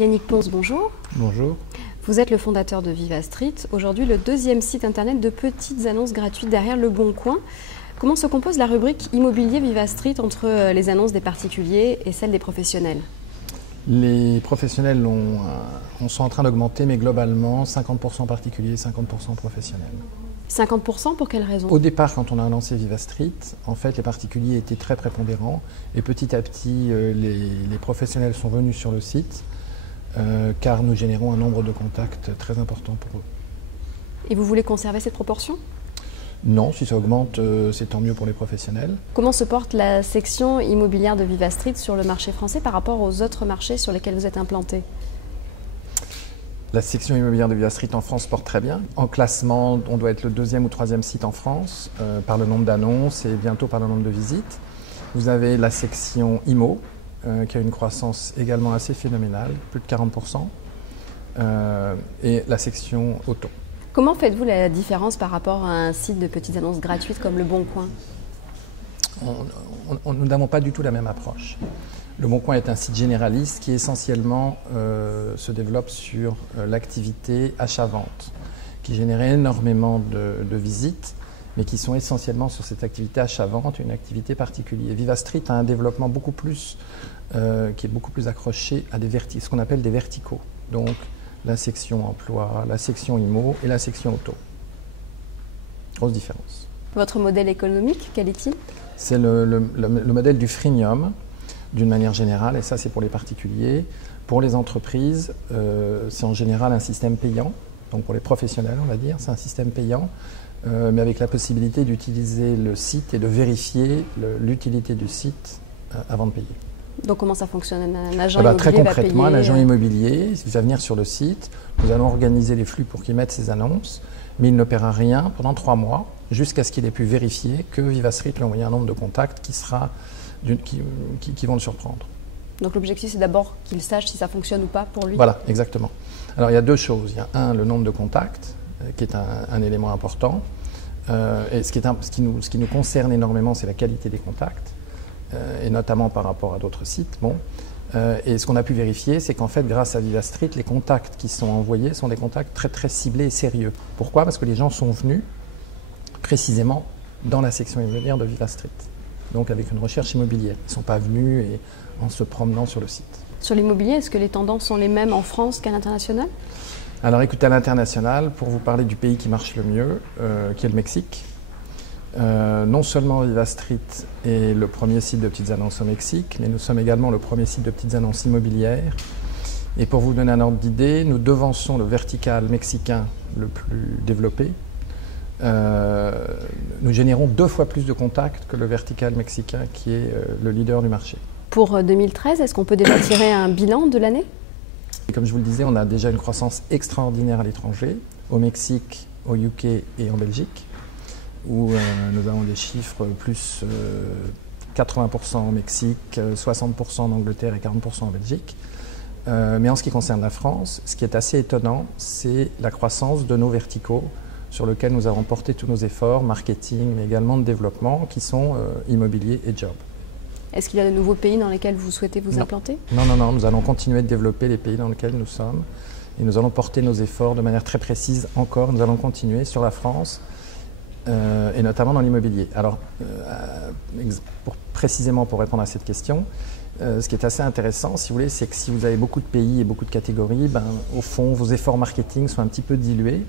Yannick Ponce, bonjour. Bonjour. Vous êtes le fondateur de Viva Street, aujourd'hui le deuxième site internet de petites annonces gratuites derrière Le Bon Coin. Comment se compose la rubrique immobilier Viva Street entre les annonces des particuliers et celles des professionnels? Les professionnels sont en train d'augmenter, mais globalement 50% particuliers, 50% professionnels. 50% pour quelle raison? Au départ, quand on a lancé Viva Street, en fait, les particuliers étaient très prépondérants et petit à petit, les professionnels sont venus sur le site car nous générons un nombre de contacts très important pour eux. Et vous voulez conserver cette proportion? Non, si ça augmente, c'est tant mieux pour les professionnels. Comment se porte la section immobilière de Viva Street sur le marché français par rapport aux autres marchés sur lesquels vous êtes implanté? La section immobilière de Viva Street en France porte très bien. En classement, on doit être le deuxième ou troisième site en France par le nombre d'annonces et bientôt par le nombre de visites. Vous avez la section IMO qui a une croissance également assez phénoménale, plus de 40%, et la section auto. Comment faites-vous la différence par rapport à un site de petites annonces gratuites comme Le Bon Coin? Nous n'avons pas du tout la même approche. Le Bon Coin est un site généraliste qui essentiellement se développe sur l'activité achat-vente, qui génère énormément de visites, mais qui sont essentiellement sur cette activité achat-vente, une activité particulière. Viva Street a un développement beaucoup plus, qui est beaucoup plus accroché à ce qu'on appelle des verticaux. Donc la section emploi, la section IMO et la section auto. Grosse différence. Votre modèle économique, quel est-il? C'est le modèle du freemium, d'une manière générale, et ça c'est pour les particuliers. Pour les entreprises, c'est en général un système payant, donc pour les professionnels on va dire, c'est un système payant, mais avec la possibilité d'utiliser le site et de vérifier l'utilité du site avant de payer. Donc comment ça fonctionne? Un agent immobilier très concrètement, va payer, un agent immobilier va venir sur le site, nous allons organiser les flux pour qu'il mette ses annonces, mais il ne paiera rien pendant 3 mois, jusqu'à ce qu'il ait pu vérifier que Viva Street lui a envoyé un nombre de contacts qui vont le surprendre. Donc l'objectif c'est d'abord qu'il sache si ça fonctionne ou pas pour lui? Voilà, exactement. Alors il y a deux choses. Il y a le nombre de contacts, qui est un élément important. Et ce qui nous concerne énormément, c'est la qualité des contacts, et notamment par rapport à d'autres sites. Et ce qu'on a pu vérifier, c'est qu'en fait, grâce à Viva Street, les contacts qui sont envoyés sont des contacts très très ciblés et sérieux. Pourquoi? Parce que les gens sont venus précisément dans la section immobilière de Viva Street, donc avec une recherche immobilière. Ils ne sont pas venus en se promenant sur le site. Sur l'immobilier, est-ce que les tendances sont les mêmes en France qu'à l'international? Alors écoutez, à l'international, pour vous parler du pays qui marche le mieux, qui est le Mexique, non seulement Viva Street est le premier site de petites annonces au Mexique, mais nous sommes également le premier site de petites annonces immobilières. Et pour vous donner un ordre d'idée, nous devançons le vertical mexicain le plus développé. Nous générons 2 fois plus de contacts que le vertical mexicain qui est le leader du marché. Pour 2013, est-ce qu'on peut déjà tirer un bilan de l'année? Comme je vous le disais, on a déjà une croissance extraordinaire à l'étranger, au Mexique, au UK et en Belgique, où nous avons des chiffres plus 80% au Mexique, 60% en Angleterre et 40% en Belgique. Mais en ce qui concerne la France, ce qui est assez étonnant, c'est la croissance de nos verticaux sur lesquels nous avons porté tous nos efforts, marketing, mais également de développement, qui sont immobilier et job. Est-ce qu'il y a de nouveaux pays dans lesquels vous souhaitez vous implanter? Non, nous allons continuer de développer les pays dans lesquels nous sommes et nous allons porter nos efforts de manière très précise encore. Nous allons continuer sur la France et notamment dans l'immobilier. Alors, précisément pour répondre à cette question, ce qui est assez intéressant, si vous voulez, c'est que si vous avez beaucoup de pays et beaucoup de catégories, au fond, vos efforts marketing sont un petit peu dilués.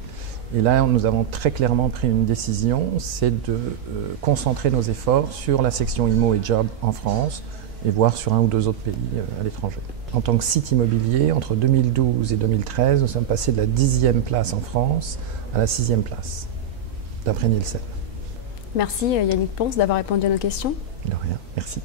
Et là, nous avons très clairement pris une décision, c'est de concentrer nos efforts sur la section IMO et Job en France et voir sur 1 ou 2 autres pays à l'étranger. En tant que site immobilier, entre 2012 et 2013, nous sommes passés de la 10e place en France à la 6e place, d'après Nielsen. Merci Yannick Ponce d'avoir répondu à nos questions. De rien, merci.